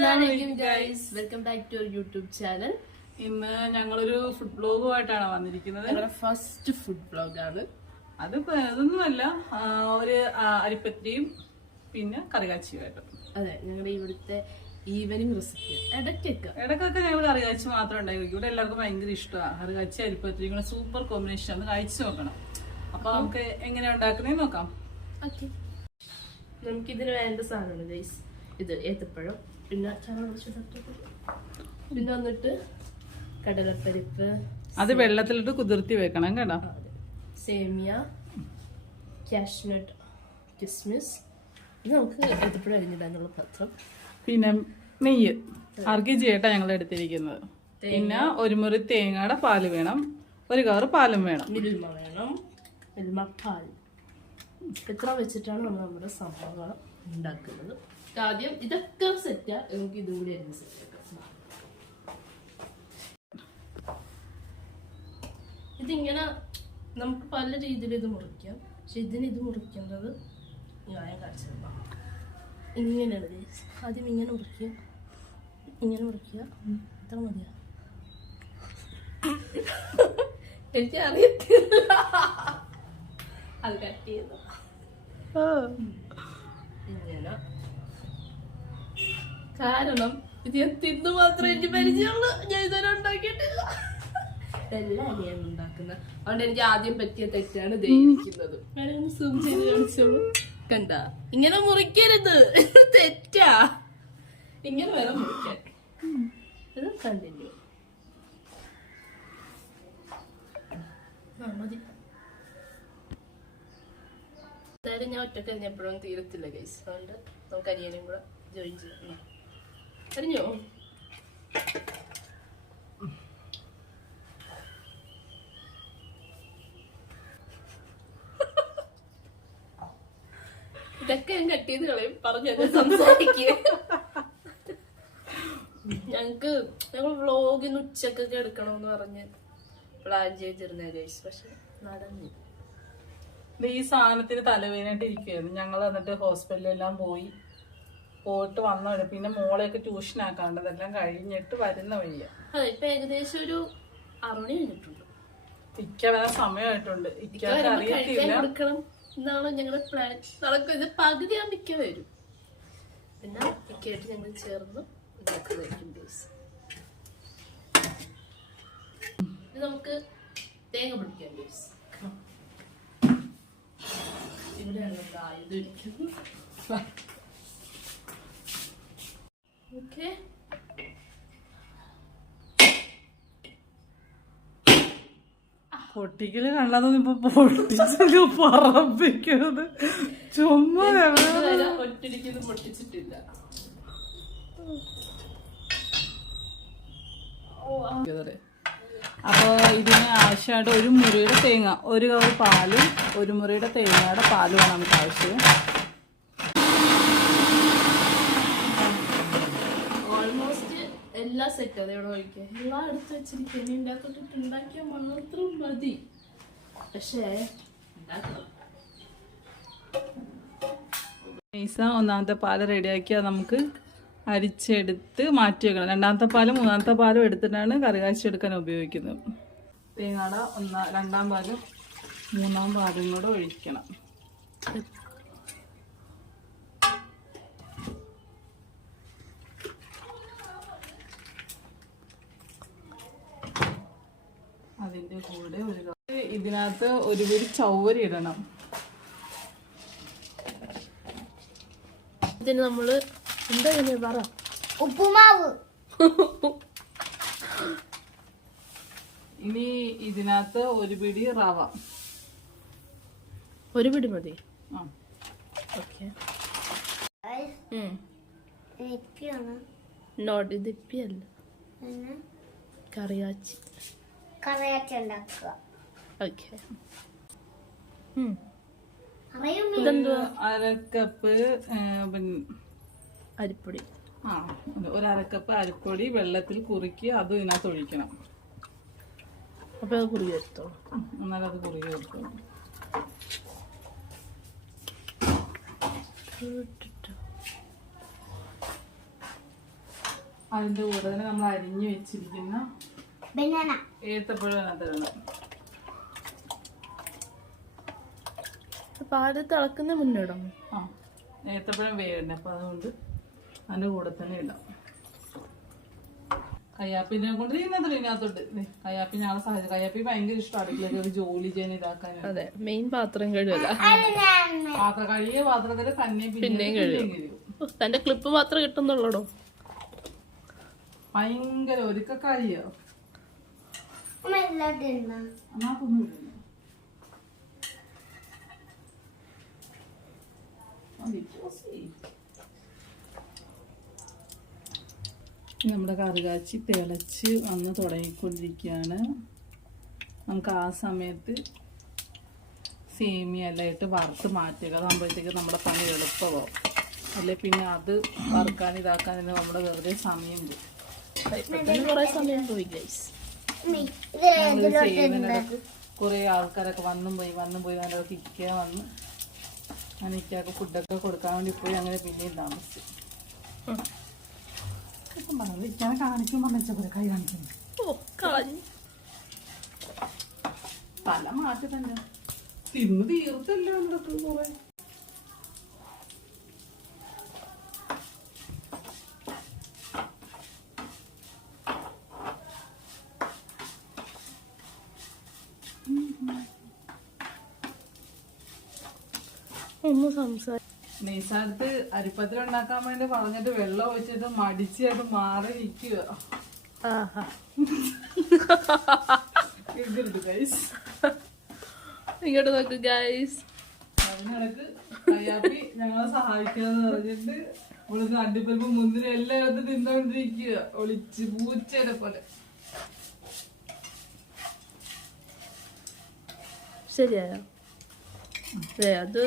Welcome back to YouTube channel. ഇന്ന് ഞങ്ങളൊരു food ബ്ലോഗുമായിട്ടാണ് വന്നിരിക്കുന്നത്. ഞങ്ങളുടെ ഫസ്റ്റ് ഫുഡ് ബ്ലോഗാണ്. അത് ഇതൊന്നുമല്ല, ഒരു അരിപ്പത്തിരിയും പിന്നെ കറികാച്ചിയുമായിട്ട്. അതെ, ഞങ്ങളുടെ ഇവിടുത്തെ ഈവനിങ് റെസിപ്പി. ഇടയ്ക്കൊക്കെ ഞങ്ങൾ കറികാച്ചി മാത്രം ഉണ്ടാക്കി വെക്കും. ഇവിടെ എല്ലാവർക്കും ഭയങ്കര ഇഷ്ടമാണ് കറികാച്ചി അരിപ്പത്തിരിയും കൂടെ. സൂപ്പർ കോമ്പിനേഷൻ ആണ്, കഴിച്ചു നോക്കണം. അപ്പൊ നമുക്ക് എങ്ങനെയാ ഉണ്ടാക്കുന്നതെന്ന് നോക്കാം. നമുക്കിതിന് വേണ്ട സാധനമാണ് ഗൈസ്. ഇത് ഏത്തപ്പഴം, പിന്നെ പിന്നെ വന്നിട്ട് കടലപ്പരിപ്പ്, അത് വെള്ളത്തിലിട്ട് കുതിർത്തി വെക്കണം കേട്ടോ. സേമിയ, കാഷ്നട്ട്, കിസ്മിസ്. ഇത് നമുക്ക് ഏത്തപ്പഴം അരിഞ്ഞിടാനുള്ള പാത്രം. പിന്നെ നെയ്യ് 1 kg ആയിട്ടാണ് ഞങ്ങൾ എടുത്തിരിക്കുന്നത്. പിന്നെ ഒരു മുറി തേങ്ങയുടെ പാല് വേണം, ഒരു കവർ പാലും വേണം. മിൽമ വേണം, മിൽമ പാൽ. ഇത്ര വെച്ചിട്ടാണ് നമ്മൾ നമ്മുടെ സംഭവങ്ങൾ ഉണ്ടാക്കുന്നത്. ആദ്യം ഇതൊക്കെ സെറ്റാ, നമുക്ക് ഇതും കൂടി അരിഞ്ഞ് സെറ്റാക്കാം. ഇതിങ്ങനെ നമുക്ക് പല രീതിയിൽ ഇത് മുറിക്കാം, പക്ഷെ ഇത് മുറിക്കുന്നത് ഞാൻ കാണിച്ചിട്ടുണ്ടാവും. ഇങ്ങനെയാണ്. ആദ്യം ഇങ്ങനെ മുറിക്കുക, ഇങ്ങനെ മുറിക്കുക. ഇത്ര മതിയാ? എനിക്ക് അറിയത്തില്ല, അത് കട്ട് ചെയ്ത ഇങ്ങനെ. കാരണം ഇത് ഞാൻ തിന്നു മാത്രമേ എനിക്ക് പരിചയമുള്ളൂ, ഞാൻ ഇതുവരെ ഉണ്ടാക്കിയിട്ടില്ല. ഇതെല്ലാം ഞാൻ ഉണ്ടാക്കുന്നത്, അതുകൊണ്ട് എനിക്ക് ആദ്യം പറ്റിയ തെറ്റാണ് ദഹിക്കുന്നത്. സൂം ചെയ്ത് കാണിച്ചോളൂ. കണ്ട, ഇങ്ങനെ മുറിക്കരുത്, തെറ്റാ. ഇങ്ങനെ വേണം മുറിക്കാൻ. ഇത് കണ്ടിന്യൂ. മതി. എന്തായാലും ഞാൻ ഒറ്റക്ക് അരിഞ്ഞപ്പോഴും തീരത്തില്ല ഗൈസ്, അതുകൊണ്ട് നമുക്ക് അരിയനും കൂടെ ജോയിൻ ചെയ്യാം. അറിഞ്ഞോ? ഇതൊക്കെ ഞാൻ കട്ട് ചെയ്ത് കളയും, പറഞ്ഞു സംസാരിക്കുക. ഞങ്ങൾ വ്ളോഗിന്ന് ഉച്ചക്കൊക്കെ എടുക്കണമെന്ന് പറഞ്ഞ് പ്ലാൻ ചെയ്തിരുന്ന ഗൈസ്, പക്ഷെ നടന്നു. ഈ സാധനത്തിന് തലവേദനയായിട്ട് ഇരിക്കുകയായിരുന്നു. ഞങ്ങൾ എന്നിട്ട് ഹോസ്പിറ്റലിലെല്ലാം പോയിട്ട് വന്നവരെ പിന്നെ മോളെയൊക്കെ ട്യൂഷൻ ആക്കാണ്ട് അതെല്ലാം കഴിഞ്ഞിട്ട് വരുന്ന വഴിയാ. അതെ, ഇപ്പൊ ഏകദേശം ഒരു 6 മണി കഴിഞ്ഞിട്ടുണ്ട്. ഇക്കടെ സമയമായിട്ടുണ്ട്. ഇക്കൊക്കെ അറിയത്തില്ല എന്നാണ് ഞങ്ങളുടെ പ്ലാൻ. നടക്കും, ഇത് പകുതി മിക്ക വരും. പിന്നെ ഇക്കായിട്ട് ഞങ്ങൾ ചേർന്ന് ഉണ്ടാക്കുന്നതായിരിക്കും ബേസ്. ഇത് നമുക്ക് തേങ്ങ പൊടിക്കാം ബേസ്. ഇവിടെയാണ് നമ്മുടെ ആയുധം ഇരിക്കുന്നത്. ഓക്കെ, പൊട്ടിക്കല് കണ്ടതൊന്നും ഇപ്പൊ പൊട്ടിച്ചു പറപ്പിക്കുന്നത് ചുമ്മാ ഒറ്റടിക്കത് പൊട്ടിച്ചിട്ടില്ല. അപ്പൊ ഇതിന് ആവശ്യമായിട്ട് 1 മുറിയുടെ തേങ്ങ, 1 കവർ പാലും 1 മുറിയുടെ തേങ്ങയുടെ പാലുമാണ് നമുക്ക് ആവശ്യം. ഓൾമോസ്റ്റ് എല്ലാ സെറ്റ് അതോടെ ഒഴിക്കുക, എല്ലാം എടുത്ത് വെച്ചിരിക്കും. ഇതിൻ്റെ അകത്തോട്ട് ഉണ്ടാക്കിയാൽ മാത്രം മതി, പക്ഷേ ഒന്നാമത്തെ പാല് റെഡിയാക്കിയാൽ നമുക്ക് അരിച്ചെടുത്ത് മാറ്റി വെക്കണം. 2ാമത്തെ പാലും 3ാമത്തെ പാലും എടുത്തിട്ടാണ് കറികാച്ചി എടുക്കാൻ ഉപയോഗിക്കുന്നത്. തേങ്ങയുടെ 2ാം പാലും 3ാം പാലും കൂടെ ഒഴിക്കണം. അതിൻ്റെ കൂടെ ഇതിനകത്ത് 1 പിടി ചൗവരി ഇടണം. ഇതിന് നമ്മള് എന്താ പറ, ഉപ്പുമാവ്. ഇനി ഇതിനകത്ത് 1 പിടി റവ. 1 പിടി മതി. ഓക്കെ, നോട്ട് ഇത് ഇപ്പിയല്ല, കറിയാച്ചി ഉണ്ടാക്കുക. ഓക്കെ, ഇതെന്തുവാ? 1/2 കപ്പ് അരിപ്പൊടി. 1/2 കപ്പ് അരിപ്പൊടി വെള്ളത്തിൽ കുറുക്കി അതും ഇതിനകത്ത് ഒഴിക്കണം. അപ്പൊ അത് കുറുകി എടുത്തോളൂ. എന്നാലും അത് കുറുകി എടുത്തോളൂ. അതിന്റെ കൂടെ തന്നെ നമ്മൾ അരിഞ്ഞു വെച്ചിരിക്കുന്ന ബനാന. ഏത്തപ്പഴം അതിനകത്ത് ഇടണം. പാല് തിളക്കുന്ന മുന്നേ ഇടണം. ആ, ഏത്തപ്പഴം വേഗണ്ടേ, അപ്പൊ അതുകൊണ്ട് അതിന്റെ കൂടെ തന്നെ ഇടാം. കയ്യാപ്പിനെ കൊണ്ട് ചെയ്യുന്നത് ഇതിനകത്തോട്ട് കയ്യാപ്പി ഞങ്ങളെ സഹായിച്ചു. കയ്യാപ്പി ഭയങ്കര ഇഷ്ടം അടുക്കളയിൽ ഒരു ജോലി ചെയ്യാൻ ഇതാക്കാൻ. അതെ, മെയിൻ പാത്രം കഴുകല. പാത്രം കഴുകിയ പാത്രത്തില് തന്നെ പിന്നെയും കഴുകും. തന്റെ ക്ലിപ്പ് മാത്രം കിട്ടുന്നുള്ളടോ. ഭയങ്കര ഒരുക്കക്കാരിയോ. അതിനകത്തൊന്നും നമ്മുടെ കറി കാച്ചി തിളച്ച് വന്ന് തുടങ്ങിക്കൊണ്ടിരിക്കുകയാണ്. നമുക്ക് ആ സമയത്ത് സേമിയ എല്ലാം ഇട്ട് വറുത്ത് മാറ്റുക. അതാകുമ്പോഴത്തേക്ക് നമ്മുടെ പണി എളുപ്പമാവും. അല്ലെ പിന്നെ അത് വറുക്കാൻ ഇതാക്കാൻ നമ്മുടെ വെറുതെ സമയം പോകും. കുറെ സമയം പോയി ഗൈസ്. ചെയ്യുന്നതിനിടക്ക് കുറേ ആൾക്കാരൊക്കെ വന്നും പോയി അതിൻ്റെ അകത്ത് ഇരിക്കാൻ വന്ന് അങ്ങനെ ഇരിക്കാക്ക് ഫുഡൊക്കെ കൊടുക്കാൻ വേണ്ടി പോയി. അങ്ങനെ പിന്നെയും താമസിച്ചു. ഇരിക്കാനെ കാണിക്കും പറഞ്ഞ പോലെ കൈ കാണിക്കുന്നു. തല മാറ്റി തന്നെ തിന്ന് തീർത്തല്ലോ എന്നൊക്കെ കുറെ. ഒന്ന് സംസാരിക്കും. നെയ്സാലത്ത് അരിപ്പത്തിൽ ഉണ്ടാക്കാൻ വേണ്ടി പറഞ്ഞിട്ട് വെള്ളം ഒഴിച്ചിട്ട് മടിച്ചായിട്ട് മാറി നിൽക്കുക. ഇങ്ങോട്ട് നോക്ക് ഗൈസ്. അതിനിടക്ക് കയ്യാപ്പി ഞങ്ങളെ സഹായിക്കാന്ന് പറഞ്ഞിട്ട് അവൾക്ക് അണ്ടിപ്പരിപ്പ് മുന്തിരി എല്ലായിടത്തും തിന്നോണ്ടിരിക്കുക ഒളിച്ച് പൂച്ചേനെ പോലെ. ശരിയായോ? അത്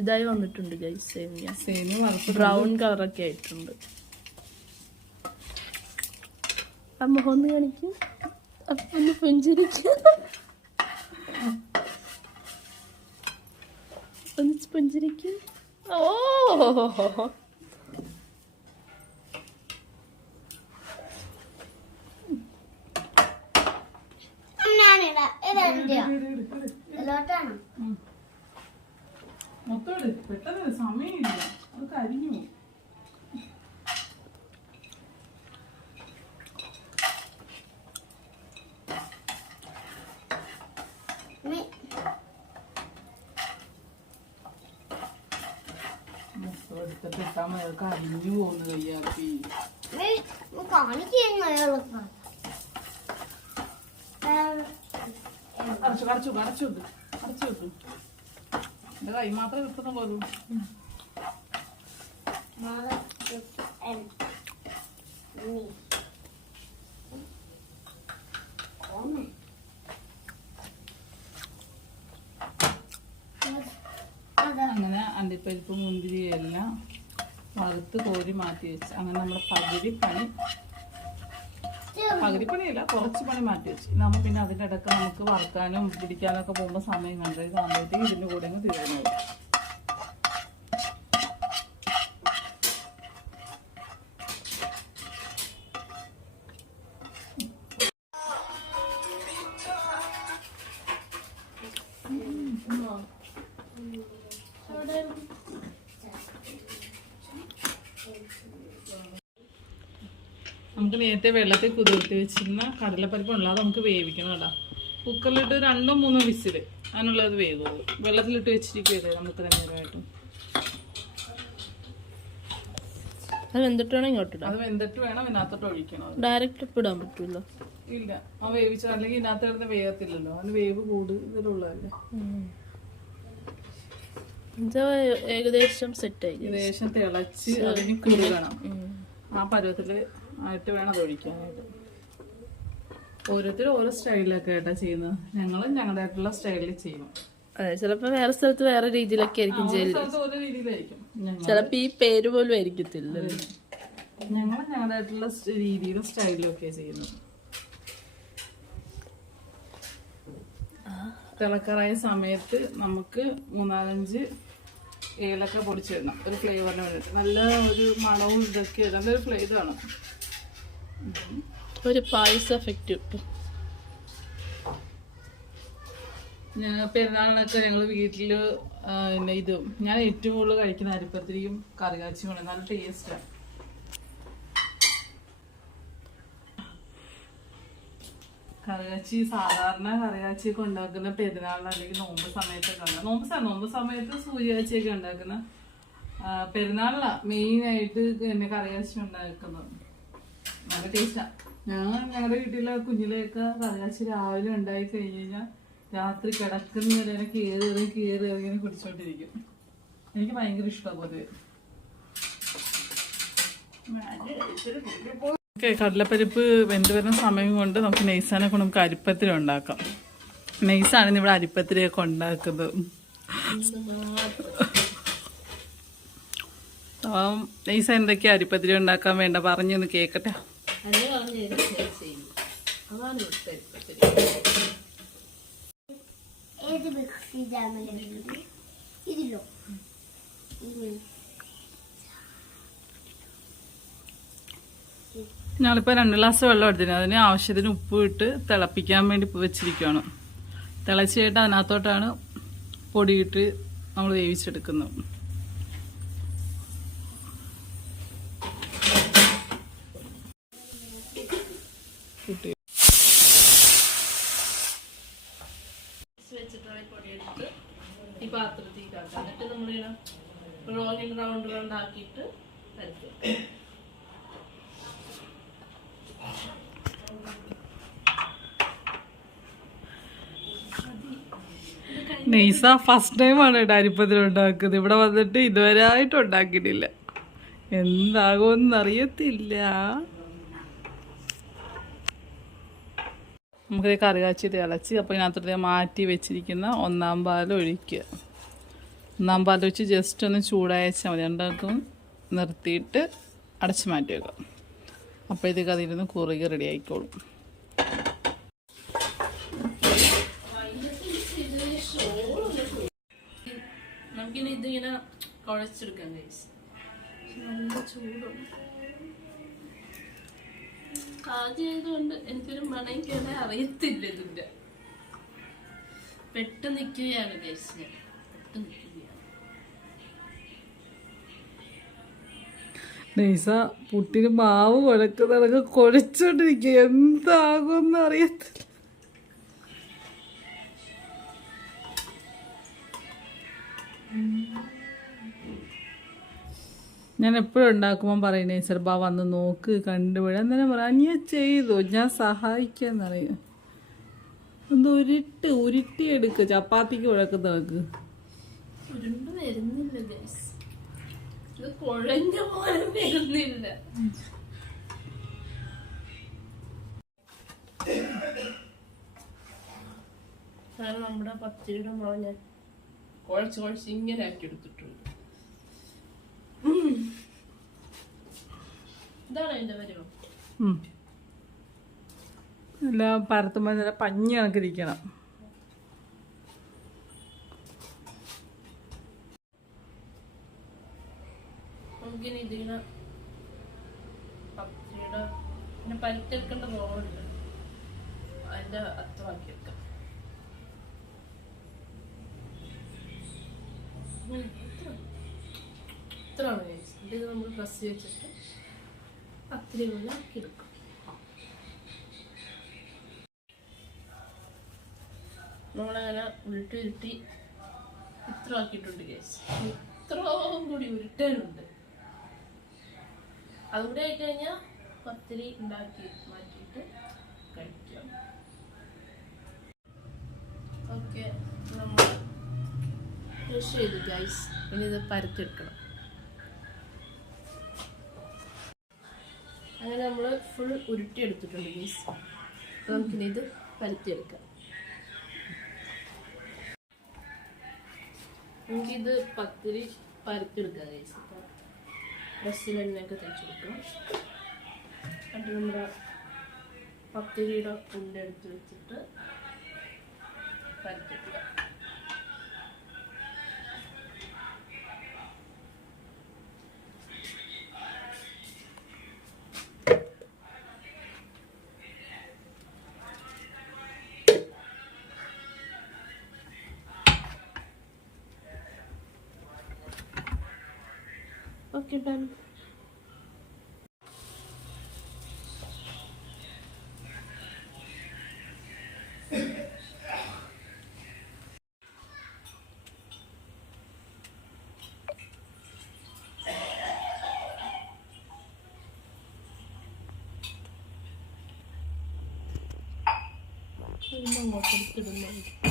ഇതായി വന്നിട്ടുണ്ട് ഗൈസ്. സേമിയ ബ്രൗൺ കളറൊക്കെ ആയിട്ടുണ്ട്. ആ മുഖം ഒന്ന് കാണിക്കും. ഒന്ന് പുഞ്ചിരിക്കും. ഒന്ന് പുഞ്ചിരിക്കും. ഓ മൊത്തം പെട്ടെന്ന് സമയമില്ല, അത് കരിഞ്ഞു. എടുത്തിട്ട് ഇട്ടാ മതി, കരിഞ്ഞു പോകുന്നു കയ്യാപ്പി. അടച്ചു വെക്കും. എന്റെ കൈ മാത്രമേ കിട്ടുന്ന പോലും. അങ്ങനെ അണ്ടിപ്പരിപ്പ് മുന്തിരി എല്ലാം വറുത്ത് കോരി മാറ്റി വെച്ച് അങ്ങനെ നമ്മുടെ പകുതിപ്പണിയല്ല കുറച്ച് പണി മാറ്റി വെച്ച്. നമ്മൾ പിന്നെ അതിൻ്റെ ഇടയ്ക്ക് നമുക്ക് വറുക്കാനും പിടിക്കാനും ഒക്കെ പോകുമ്പോൾ സമയം കണ്ടത് ആകുമ്പോഴത്തേക്ക് ഇതിൻ്റെ കൂടെ അങ്ങ് തീർന്നു. നമുക്ക് നേരത്തെ വെള്ളത്തിൽ കുതിർത്തി വെച്ചിരുന്ന കടലപ്പരിപ്പ് ഉള്ളത് നമുക്ക് വേവിക്കണം കേട്ടോ. കുക്കറിലിട്ട് 2-3 വിസിൽ അതിനുള്ളത് വേവുള്ളൂ. വെള്ളത്തിലിട്ട് വെച്ചിരിക്കുകയല്ലേ നമുക്ക് നേരമായിട്ടും. അത് വെന്തിട്ട് വേണം ഇങ്ങോട്ട്. അത് വെന്തിട്ട് വേണം ഇതിനകത്തോട്ട് ഒഴിക്കണം. ഡയറക്റ്റ് ഇപ്പം ഇടാൻ പറ്റില്ല. ഇല്ല, ആ വേവിച്ച അല്ലെങ്കിൽ ഇതിനകത്ത് കിടന്ന് വേഗത്തില്ലല്ലോ. അതിന് വേവ് കൂടുതലുള്ളതല്ലേ. ഏകദേശം സെറ്റായി. ഏകദേശം തിളച്ച് അതിന് കുറുകണം. ആ പരുവത്തിൽ ആയിട്ട് വേണം അത് ഒഴിക്കാനായിട്ട്. ഓരോരുത്തരും ഓരോ സ്റ്റൈലിലൊക്കെ ആയിട്ടാ ചെയ്യുന്നത്. ഞങ്ങളും ഞങ്ങളുടേതായിട്ടുള്ള സ്റ്റൈലിൽ ചെയ്യും. അതെ, ചിലപ്പോ വേറെ സ്ഥലത്ത് വേറെ രീതിയിലൊക്കെ ആയിരിക്കും ചെയ്യുന്നത്. ഓരോ രീതിയിലായിരിക്കും. ചിലപ്പോ ഈ പേര് പോലും ആയിരിക്കത്തില്ല. ഞങ്ങൾ ഞങ്ങളുടേതായിട്ടുള്ള രീതിയിലും സ്റ്റൈലിലും ഒക്കെ ചെയ്യുന്നു. തിളക്കാറായ സമയത്ത് നമുക്ക് 3-4 ഏലക്ക പൊടിച്ചിടണം. ഒരു ഫ്ലേവറിന് വേണ്ടിയിട്ട് നല്ല ഒരു മണവും ഇതൊക്കെ നല്ലൊരു ഫ്ലേവറാണ്. ഒരു പായസ എഫക്റ്റ് കിട്ടും. പെരുന്നാളിനൊക്കെ ഞങ്ങൾ വീട്ടിൽ പിന്നെ ഇത് ഞാൻ ഏറ്റവും കൂടുതൽ കഴിക്കുന്ന അരിപ്പത്തിരിയും കറികാച്ചിയുമാണ്. നല്ല ടേസ്റ്റാണ്. കറികാച്ചി സാധാരണ കറികാച്ചിയൊക്കെ ഉണ്ടാക്കുന്ന പെരുന്നാളിന് അല്ലെങ്കിൽ നോമ്പ് സമയത്തൊക്കെ ഉണ്ടാകും. നോമ്പ് സമയത്ത് സൂര്യകാച്ചിയൊക്കെ ഉണ്ടാക്കുന്ന പെരുന്നാളിലാണ് മെയിനായിട്ട് എന്നെ കറികാച്ചി ഉണ്ടാക്കുന്നത്. നല്ല ടേസ്റ്റാണ്. ഞങ്ങളുടെ വീട്ടിലെ കുഞ്ഞിലെയൊക്കെ കറികാച്ചി രാവിലെ ഉണ്ടായി കഴിഞ്ഞ് കഴിഞ്ഞാൽ രാത്രി കിടക്കുന്നവരെ കയറി ഇങ്ങനെ കുടിച്ചോണ്ടിരിക്കും. എനിക്ക് ഭയങ്കര ഇഷ്ടമാണ് പൊതുവെ. കടലപ്പരിപ്പ് വെന്ത് വരുന്ന സമയം കൊണ്ട് നമുക്ക് നെയ്സാനെ കൊണ്ട് നമുക്ക് അരിപ്പത്തിരി ഉണ്ടാക്കാം. നെയ്സാണ് ഇവിടെ അരിപ്പത്തിരിയൊക്കെ ഉണ്ടാക്കുന്നത്. നെയ്സ എന്തൊക്കെയാ അരിപ്പത്തിരി ഉണ്ടാക്കാൻ വേണ്ട പറഞ്ഞൊന്ന് കേക്കട്ടെ. ഞങ്ങളിപ്പോൾ 2 ഗ്ലാസ് വെള്ളം എടുത്തിന്. അതിന് ആവശ്യത്തിന് ഉപ്പ് ഇട്ട് തിളപ്പിക്കാൻ വേണ്ടി വെച്ചിരിക്കുകയാണ്. തിളച്ചിട്ട് അതിനകത്തോട്ടാണ് പൊടിയിട്ട് നമ്മൾ വേവിച്ചെടുക്കുന്നത്. പൊടിയെടുത്ത് ഈ പാത്രത്തിൽ ആക്കാം. എന്നിട്ട് നമ്മളിങ്ങനെ റൗണ്ട് ആക്കിയിട്ട് തരക്കും. നെയ്സ ഫസ്റ്റ് ടൈമാണ് അരിപ്പത്തിരി ഉണ്ടാക്കുന്നത്. ഇവിടെ വന്നിട്ട് ഇതുവരെ ആയിട്ട് ഉണ്ടാക്കിയിട്ടില്ല. എന്താകുമെന്ന് അറിയത്തില്ല. നമുക്കിത് കറികാച്ചി തിളച്ച് അപ്പോൾ ഇതിനകത്തോട്ട് മാറ്റി വെച്ചിരിക്കുന്ന 1-ാം പാൽ ഒഴിക്കുക. 1-ാം പാൽ വെച്ച് ജസ്റ്റ് ഒന്ന് ചൂടായച്ചാൽ മതി. രണ്ടാൾക്കും നിർത്തിയിട്ട് അടച്ച് മാറ്റി വെക്കാം. അപ്പോഴത്തേക്ക് അതിരുന്ന് കുറുകി റെഡി ആയിക്കോളും. നമുക്കിനി ഇതിങ്ങനെ കുഴച്ചെടുക്കാം. നല്ല ചൂടുണ്ട്. ആദ്യമായതുകൊണ്ട് എനിക്കൊരു മണയ്ക്കാതെ അറിയത്തില്ല. ഇതിന്റെ പെട്ട് നിൽക്കുകയാണ് ഗൈസ്. നെയ്സ പുട്ടിന് മാവ് കുഴക്കുന്നതൊക്കെ കുഴച്ചോണ്ടിരിക്കുക. എന്താകുമെന്ന് അറിയത്തില്ല. ഞാൻ എപ്പോഴും ഉണ്ടാക്കുമ്പോൾ പറയും നെയ്സർ ബാ വന്ന് നോക്ക് കണ്ടുപിടി. അന്നേരം പറയാം ഞാൻ ചെയ്തു, ഞാൻ സഹായിക്കാന്നറിയാം. ഒന്ന് ഉരുട്ടിയെടുക്കുക. ചപ്പാത്തിക്ക് കുഴക്കുന്ന നോക്ക്. ഉരുണ്ട് വരുന്നില്ല ഗൈസ്. ഇത് കുഴഞ്ഞ പോലെ വരുന്നില്ല. കാരണം നമ്മുടെ പത്തിരിയുടെ മാവ് ഞാൻ കുഴച്ച് ഇങ്ങനെ ആക്കി എടുത്തിട്ടുണ്ട്. ഇതാണ് അതിന്റെ പരിപാടി. എല്ലാം പരത്തുമ്പോൾ നല്ല പഞ്ഞി കണക്കിരിക്കണം. നമുക്കിനി ഇതിങ്ങനെ പത്തിരിയുടെ പിന്നെ പരത്തെടുക്കേണ്ട റോളുണ്ട്. അതിന്റെ അത്രമാക്കി എടുക്കാം. ഇത്രയാണ് കഴിച്ചത്. ഇത് നമ്മൾ പ്രസ് വെച്ചിട്ട് പത്തിരി പോലെ ആക്കിയെടുക്കും. നമ്മളങ്ങനെ ഉരുട്ടി ഇത്ര ആക്കിയിട്ടുണ്ട് ഗൈസ്. ഇത്രയും കൂടി ഉരുട്ടാനുണ്ട്. അതുകൂടെ ആയിക്കഴിഞ്ഞാൽ പത്തിരി ഉണ്ടാക്കി മാറ്റിയിട്ട് കഴിക്കാം. ഓക്കെ, നമ്മൾ ഫ്രഷ് ചെയ്തു ഗൈസ്. ഇനി ഇത് പരത്തെടുക്കണം. അങ്ങനെ നമ്മൾ ഫുൾ ഉരുട്ടി എടുത്തിട്ടുണ്ട് ഗൈസ്. നമുക്കിനി ഇത് പരത്തിയെടുക്കാം. നമുക്കിത് പത്തിരി പരത്തിയെടുക്കാം ഗൈസ്. അപ്പോൾ ഡ്രസ്സിൽ എണ്ണയൊക്കെ തേച്ച് കൊടുക്കണം. എന്നിട്ട് നമ്മുടെ പത്തിരിയുടെ ഉണ്ടെടുത്ത് വെച്ചിട്ട് പരത്തിയെടുക്കാം. Okay done. അങ്ങോട്ട് എടുത്തിടുന്നു.